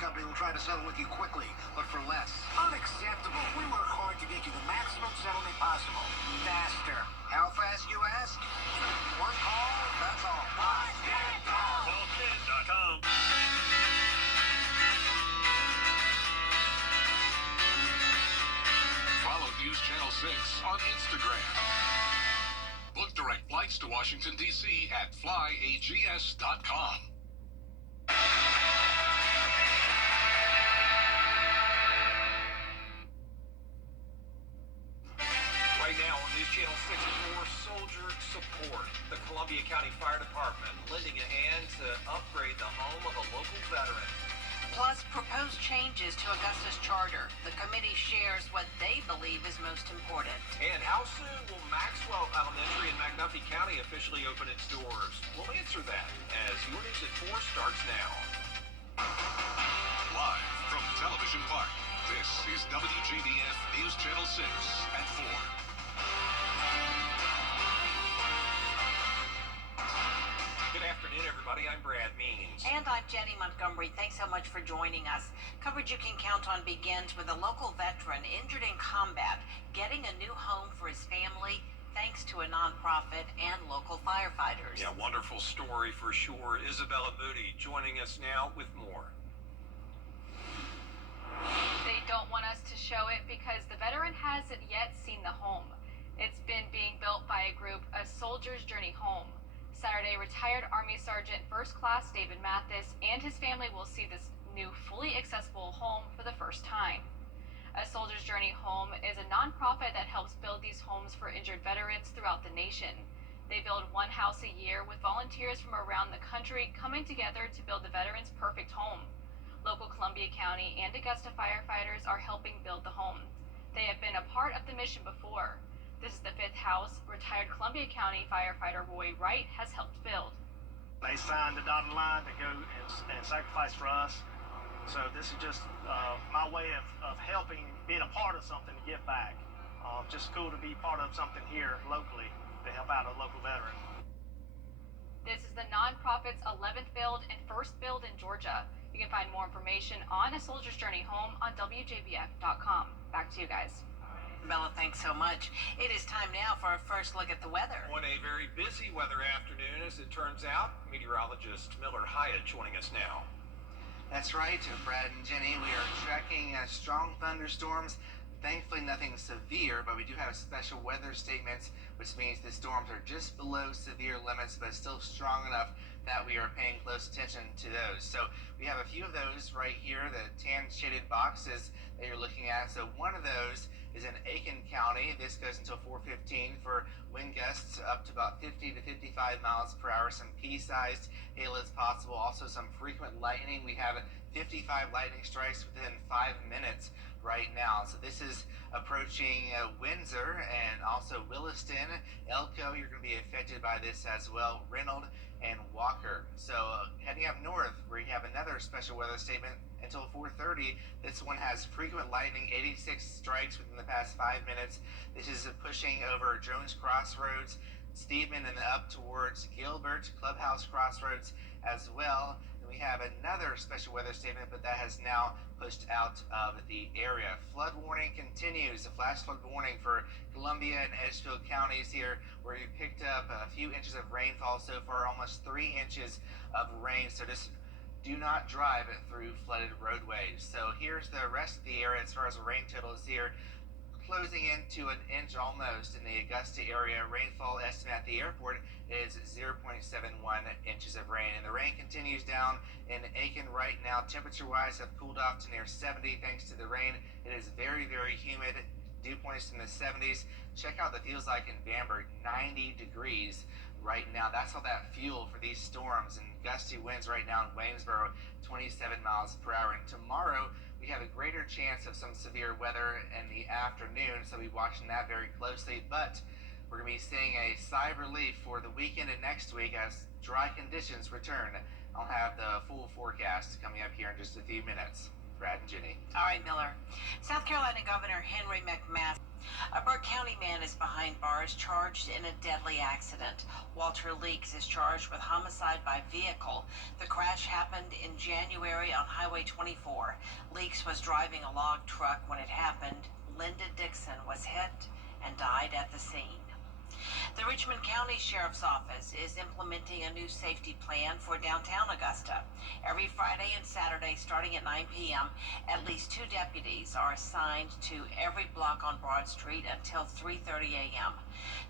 company will try to settle with you quickly, but for less. Unacceptable. We work hard to get you the maximum settlement possible. Faster. How fast, you ask? One call, that's all. Call10.com. Follow News Channel 6 on Instagram. Book direct flights to Washington, D.C. at flyags.com. Right now on News Channel 6 for soldier support. The Columbia County Fire Department lending a hand to upgrade the home of a local veteran. Plus, proposed changes to Augusta's charter. The committee shares what they believe is most important. And how soon will Maxwell Elementary in McNuffie County officially open its doors? We'll answer that as Your News at 4 starts now. Live from Television Park, this is WJBF News Channel 6 at 4. Good afternoon, everybody. I'm Brad Means. And I'm Jenny Montgomery. Thanks so much for joining us. Coverage you can count on begins with a local veteran injured in combat getting a new home for his family thanks to a nonprofit and local firefighters. Yeah, wonderful story for sure. Isabella Moody joining us now with more. They don't want us to show it because the veteran hasn't yet seen the home. It's been being built by a group, A Soldier's Journey Home. Saturday, retired Army Sergeant First Class David Mathis and his family will see this new fully accessible home for the first time. A Soldier's Journey Home is a nonprofit that helps build these homes for injured veterans throughout the nation. They build one house a year with volunteers from around the country coming together to build the veteran's perfect home. Local Columbia County and Augusta firefighters are helping build the home. They have been a part of the mission before. This is the fifth house retired Columbia County firefighter Roy Wright has helped build. They signed the dotted line to go and sacrifice for us. So this is just my way of helping, being a part of something to give back. Just cool to be part of something here locally to help out a local veteran. This is the nonprofit's 11th build and first build in Georgia. You can find more information on A Soldier's Journey Home on WJBF.com. Back to you guys. Bella, thanks so much. It is time now for our first look at the weather. On a very busy weather afternoon, as it turns out. Meteorologist Miller Hyatt joining us now. That's right, Brad and Jenny. We are tracking strong thunderstorms. Thankfully, nothing severe, but we do have special weather statements, which means the storms are just below severe limits, but still strong enough that we are paying close attention to those. So we have a few of those right here, the tan shaded boxes that you're looking at. So one of those is in Aiken County. This goes until 4:15 for wind gusts up to about 50 to 55 miles per hour. Some pea-sized hail is possible. Also some frequent lightning. We have 55 lightning strikes within 5 minutes right now. So this is approaching Windsor and also Williston. Elko, you're going to be affected by this as well. Reynolds and Walker. So heading up north, where you have another special weather statement until 4:30. This one has frequent lightning, 86 strikes within the past 5 minutes. This is pushing over Jones Crossroads, Steedman, and up towards Gilbert, Clubhouse Crossroads as well. And we have another special weather statement, but that has now pushed out of the area. Flood warning continues. A flash flood warning for Columbia and Edgefield counties here, where you picked up a few inches of rainfall so far, almost 3 inches of rain. So just do not drive through flooded roadways. So here's the rest of the area as far as the rain total is here. Closing into an inch almost in the Augusta area. Rainfall estimate at the airport is 0.71 inches of rain. And the rain continues down in Aiken right now. Temperature-wise have cooled off to near 70 thanks to the rain. It is very, very humid. Dew points in the 70s. Check out what it feels like in Bamberg, 90 degrees right now. That's all that fuel for these storms, and gusty winds right now in Waynesboro, 27 miles per hour. And tomorrow, we have a greater chance of some severe weather in the afternoon, so we'll be watching that very closely. But we're going to be seeing a sigh of relief for the weekend and next week as dry conditions return. I'll have the full forecast coming up here in just a few minutes. Brad and Jenny. All right, Miller. South Carolina Governor Henry McMaster. A Burke County man is behind bars charged in a deadly accident. Walter Leaks is charged with homicide by vehicle. The crash happened in January on Highway 24. Leaks was driving a log truck when it happened. Linda Dixon was hit and died at the scene. The Richmond County Sheriff's Office is implementing a new safety plan for downtown Augusta. Every Friday and Saturday, starting at 9 p.m., at least 2 deputies are assigned to every block on Broad Street until 3:30 a.m.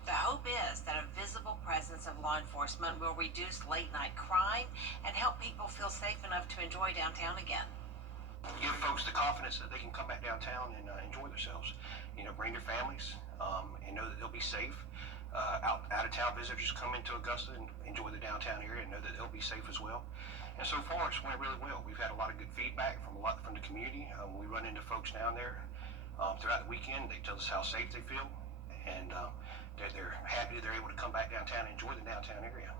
The hope is that a visible presence of law enforcement will reduce late-night crime and help people feel safe enough to enjoy downtown again. Give folks the confidence that they can come back downtown and enjoy themselves. Bring their families and know that they'll be safe. Out-of-town visitors come into Augusta and enjoy the downtown area and know that they'll be safe as well. And so far, it's went really well. We've had a lot of good feedback from the community. We run into folks down there throughout the weekend. They tell us how safe they feel, and they're happy that they're able to come back downtown and enjoy the downtown area.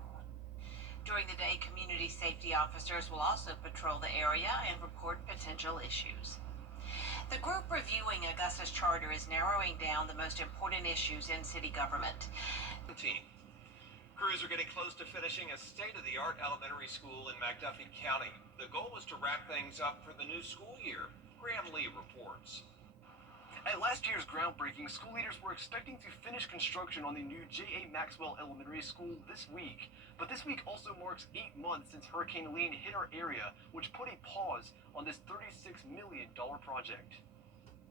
During the day, community safety officers will also patrol the area and report potential issues. The group reviewing Augusta's charter is narrowing down the most important issues in city government. Crews are getting close to finishing a state-of-the-art elementary school in McDuffie County. The goal is to wrap things up for the new school year. Graham Lee reports. At last year's groundbreaking, school leaders were expecting to finish construction on the new J.A. Maxwell Elementary School this week. But this week also marks 8 months since Hurricane Helene hit our area, which put a pause on this $36 million project.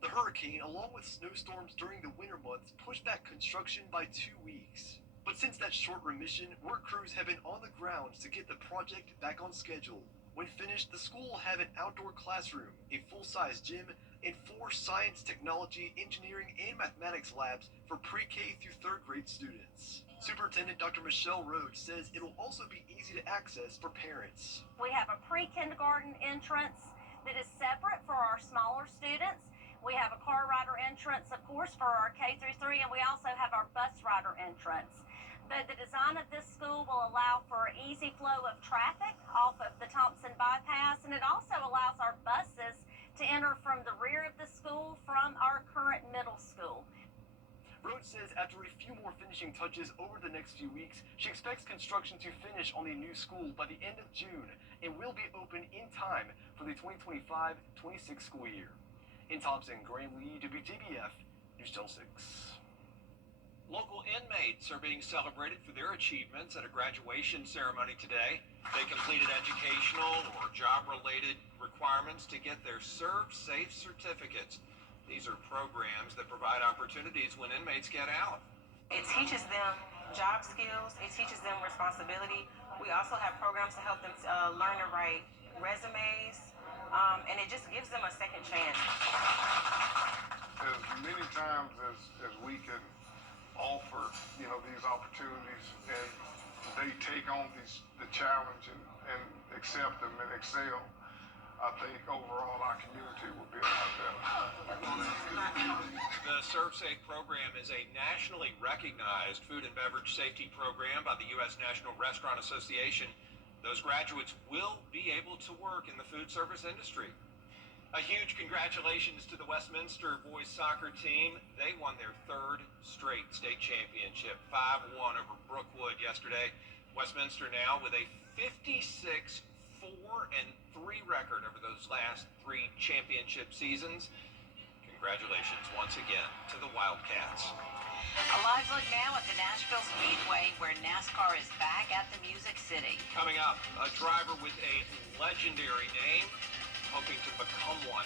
The hurricane, along with snowstorms during the winter months, pushed back construction by 2 weeks. But since that short remission, work crews have been on the ground to get the project back on schedule. When finished, the school will have an outdoor classroom, a full-size gym, and 4 science, technology, engineering, and mathematics labs for pre-K through 3rd grade students. Superintendent Dr. Michelle Rhodes says it will also be easy to access for parents. We have a pre-kindergarten entrance that is separate for our smaller students. We have a car rider entrance, of course, for our K through 3, and we also have our bus rider entrance. The design of this school will allow for easy flow of traffic off of the Thompson bypass, and it also allows our buses to enter from the rear of the school from our current middle school. Rhodes says after a few more finishing touches over the next few weeks, she expects construction to finish on the new school by the end of June and will be open in time for the 2025-26 school year. In Thompson, Graham Lee, WJBF, News Channel 6. Local inmates are being celebrated for their achievements at a graduation ceremony today. They completed educational or job-related requirements to get their Serve Safe certificates. These are programs that provide opportunities when inmates get out. It teaches them job skills. It teaches them responsibility. We also have programs to help them learn to write resumes, and it just gives them a second chance. As many times as we can offer, these opportunities, and they take on the challenge and accept them and excel, I think overall our community will be a lot better. The Serve Safe program is a nationally recognized food and beverage safety program by the U.S. National Restaurant Association. Those graduates will be able to work in the food service industry. A huge congratulations to the Westminster boys soccer team. They won their 3rd straight state championship, 5-1 over Brookwood yesterday. Westminster now with a 56-4-3 record over those last 3 championship seasons. Congratulations once again to the Wildcats. A live look now at the Nashville Speedway, where NASCAR is back at the Music City. Coming up, a driver with a legendary name, hoping to become one.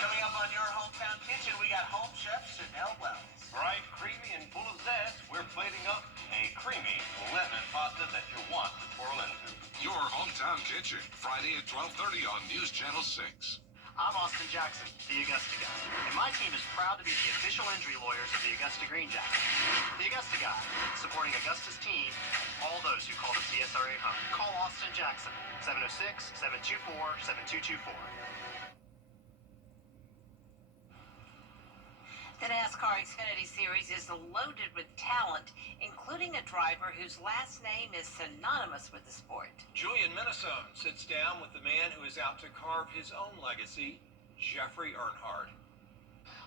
Coming up on your hometown kitchen, we got home chef Chanel Wells. Bright, creamy, and full of zest, we're plating up a creamy lemon pasta that you'll want to twirl into. Your Hometown Kitchen, Friday at 12:30 on News Channel 6. I'm Austin Jackson, the Augusta Guy, and my team is proud to be the official injury lawyers of the Augusta Green Jackets. The Augusta Guy, supporting Augusta's team, all those who call the CSRA home. Call Austin Jackson, 706-724-7224. The NASCAR NASCAR Xfinity Series is loaded with talent, including a driver whose last name is synonymous with the sport. Julian Minnesota sits down with the man who is out to carve his own legacy, Jeffrey Earnhardt.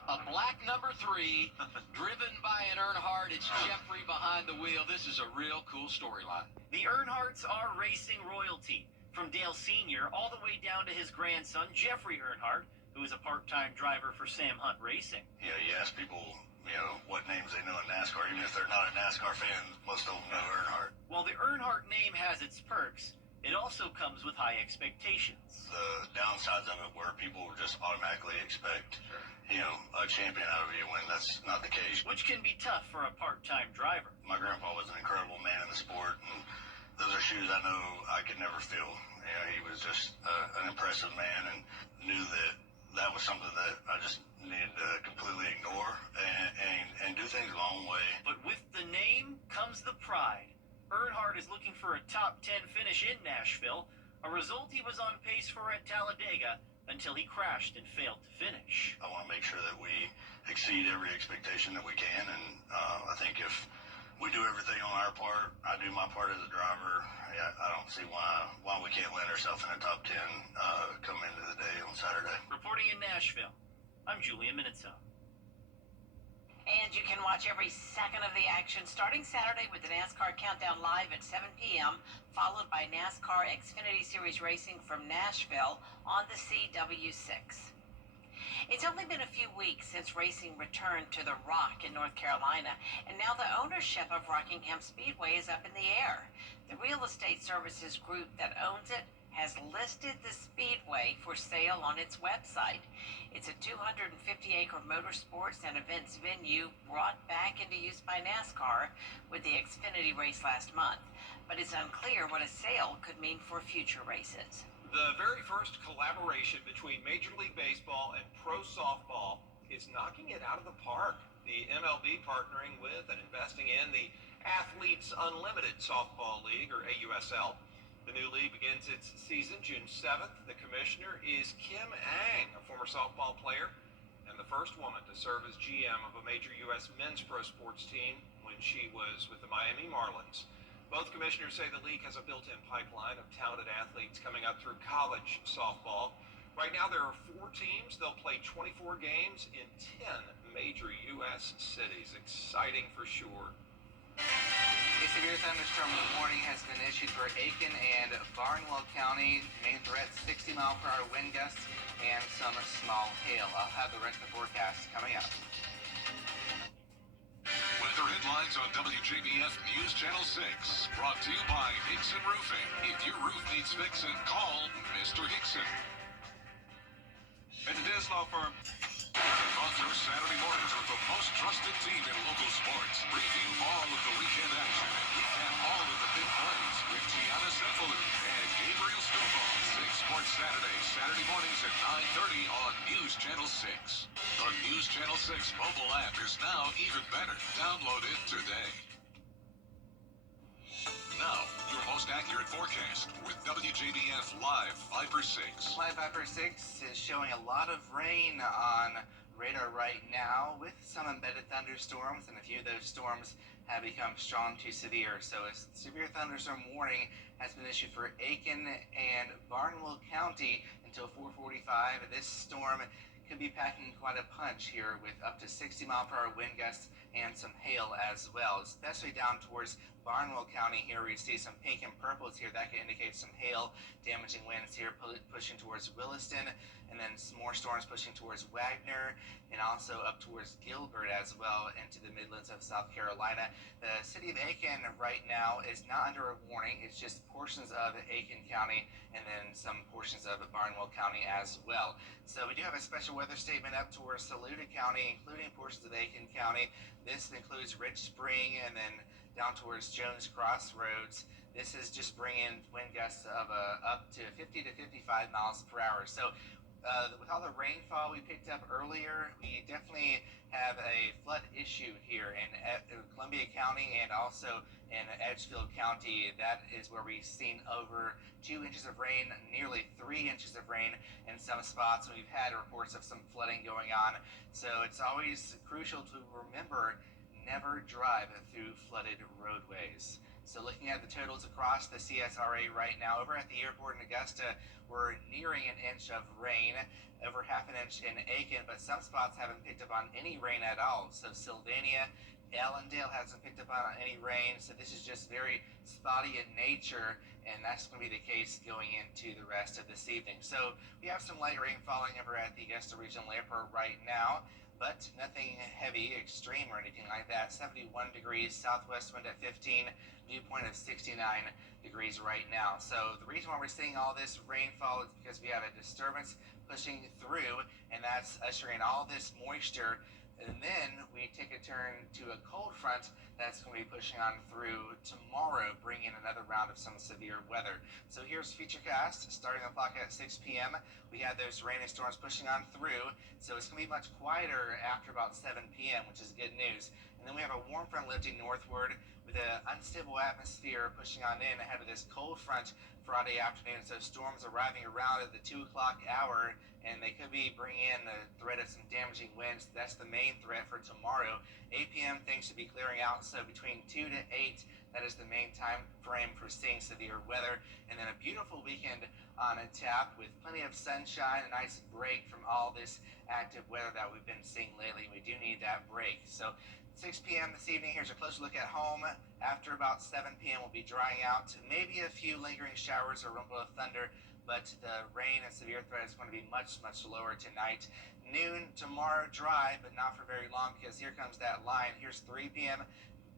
A black number 3, driven by an Earnhardt. It's Jeffrey behind the wheel. This is a real cool storyline. The Earnhardts are racing royalty, from Dale Sr. all the way down to his grandson, Jeffrey Earnhardt, who is a part-time driver for Sam Hunt Racing. You know, you ask people, what names they know in NASCAR. Even if they're not a NASCAR fan, most of them know Earnhardt. While the Earnhardt name has its perks, it also comes with high expectations. The downsides of it where people just automatically expect, a champion out of you when that's not the case. Which can be tough for a part-time driver. My grandpa was an incredible man in the sport, and those are shoes I know I could never fill. He was just an impressive man and knew that was something that I just needed to completely ignore and do things my own way. But with the name comes the pride. Earnhardt is looking for a top 10 finish in Nashville, a result he was on pace for at Talladega until he crashed and failed to finish. I want to make sure that we exceed every expectation that we can, and I think if we do everything on our part, I do my part as a driver, I don't see why we can't land ourselves in the top 10 come into the day on Saturday. Reporting in Nashville, I'm Julian Minutso. And you can watch every second of the action starting Saturday with the NASCAR Countdown live at 7 p.m., followed by NASCAR Xfinity Series racing from Nashville on the CW6. It's only been a few weeks since racing returned to the Rock in North Carolina, and now the ownership of Rockingham Speedway is up in the air. The real estate services group that owns it has listed the speedway for sale on its website. It's a 250-acre motorsports and events venue brought back into use by NASCAR with the Xfinity race last month, but it's unclear what a sale could mean for future races. The very first collaboration between Major League Baseball and pro softball is knocking it out of the park. The MLB partnering with and investing in the Athletes Unlimited Softball League, or AUSL. The new league begins its season June 7th. The commissioner is Kim Ang, a former softball player, and the first woman to serve as GM of a major U.S. men's pro sports team when she was with the Miami Marlins. Both commissioners say the league has a built-in pipeline of talented athletes coming up through college softball. Right now there are 4 teams. They'll play 24 games in 10 major U.S. cities. Exciting for sure. A severe thunderstorm warning has been issued for Aiken and Barnwell County. Main threats 60-mile-per-hour wind gusts and some small hail. I'll have the rest of the forecast coming up. Weather headlines on WJBF News Channel 6. Brought to you by Hickson Roofing. If your roof needs fixing, call Mr. Hickson. At the Diz Law Firm. On through Saturday mornings with the most trusted team in local sports. Preview all of the weekend action and recap all of the big plays with Gianna Cephalou and Gabriel Stovall. 6 Sports Saturday mornings at 9:30 on News Channel 6. The News Channel 6 mobile app is now even better. Download it today. Now, your most accurate forecast with WJBF Live Viper 6. Live Viper 6 is showing a lot of rain on radar right now with some embedded thunderstorms, and a few of those storms have become strong to severe. So a severe thunderstorm warning has been issued for Aiken and Barnwell County until 4:45. This storm could be packing quite a punch here with up to 60-mile-per-hour wind gusts and some hail as well, especially down towards Barnwell County here. We see some pink and purples here. That could indicate some hail damaging winds here pushing towards Williston, and then some more storms pushing towards Wagner and also up towards Gilbert as well into the Midlands of South Carolina. The city of Aiken right now is not under a warning. It's just portions of Aiken County and then some portions of Barnwell County as well. So we do have a special weather statement up towards Saluda County, including portions of Aiken County. This includes Rich Spring and then down towards Jones Crossroads. This is just bringing wind gusts of up to 50 to 55 miles per hour. So with all the rainfall we picked up earlier, we definitely have have a flood issue here in Columbia County and also in Edgefield County. That is where we've seen over 2 inches of rain, nearly 3 inches of rain in some spots. We've had reports of some flooding going on. So it's always crucial to remember, never drive through flooded roadways. So looking at the totals across the CSRA right now, over at the airport in Augusta, we're nearing an inch of rain, over half an inch in Aiken, but some spots haven't picked up on any rain at all. So Sylvania, Allendale hasn't picked up on any rain, so this is just very spotty in nature, and that's going to be the case going into the rest of this evening. So we have some light rain falling over at the Augusta Regional Airport right now, but nothing heavy, extreme, or anything like that. 71 degrees, southwest wind at 15, dew point of 69 degrees right now. So the reason why we're seeing all this rainfall is because we have a disturbance pushing through, and that's ushering all this moisture. And then we take a turn to a cold front that's going to be pushing on through tomorrow, bringing another round of some severe weather. So here's Futurecast, starting the clock at 6 p.m. We had those rain and storms pushing on through, so it's going to be much quieter after about 7 p.m., which is good news. And then we have a warm front lifting northward with an unstable atmosphere pushing on in ahead of this cold front Friday afternoon. So storms arriving around at the 2 o'clock hour, and they could be bringing in the threat of some damaging winds. That's the main threat for tomorrow. 8 p.m. things should be clearing out, so between 2 to 8, that is the main time frame for seeing severe weather. And then a beautiful weekend on tap with plenty of sunshine, a nice break from all this active weather that we've been seeing lately. We do need that break. So 6 p.m. this evening, here's a closer look at home. After about 7 p.m. we'll be drying out. Maybe a few lingering showers or rumble of thunder, but the rain and severe threat is going to be much, much lower tonight. Noon tomorrow, dry, but not for very long, because here comes that line. Here's 3 p.m.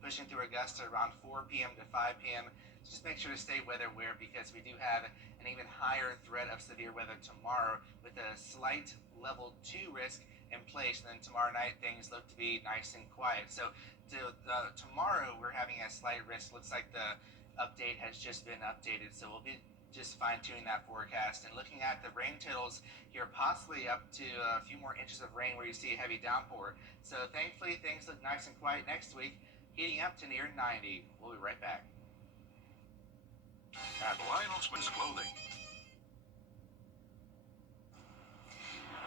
pushing through Augusta around 4 p.m. to 5 p.m. Just make sure to stay weather aware, because we do have an even higher threat of severe weather tomorrow with a slight level 2 risk in place. And then tomorrow night things look to be nice and quiet. So tomorrow we're having a slight risk. Looks like the update has just been updated, so we'll be just fine-tuning that forecast. And looking at the rain totals here, possibly up to a few more inches of rain where you see a heavy downpour. So thankfully things look nice and quiet next week, heating up to near 90. We'll be right back. At Lionel Smith's Clothing.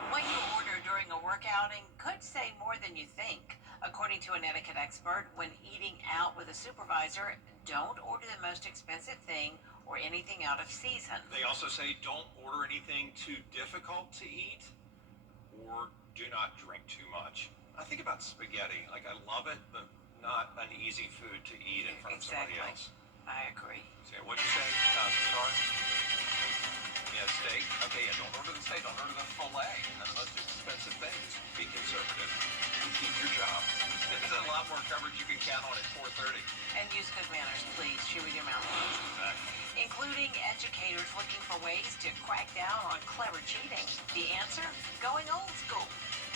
What you order during a work outing could say more than you think. According to an etiquette expert, when eating out with a supervisor, don't order the most expensive thing or anything out of season. They also say don't order anything too difficult to eat, or do not drink too much. I think about spaghetti. Like, I love it, but not an easy food to eat in front of somebody else. I agree. So, what'd you say? Sorry? Yeah, steak. Okay, yeah, don't order the steak. Don't order the filet. That's the most expensive thing. Just be conservative. Keep your job. There's a lot more coverage you can count on at 4:30. And use good manners, please. Chew with your mouth closed. Including educators looking for ways to crack down on clever cheating. The answer? Going old school.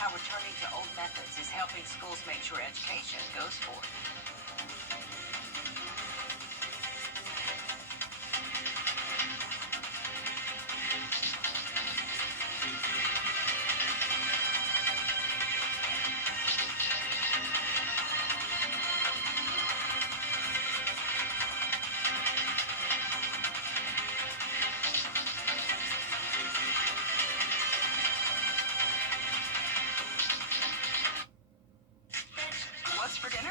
How returning to old methods is helping schools make sure education goes forward.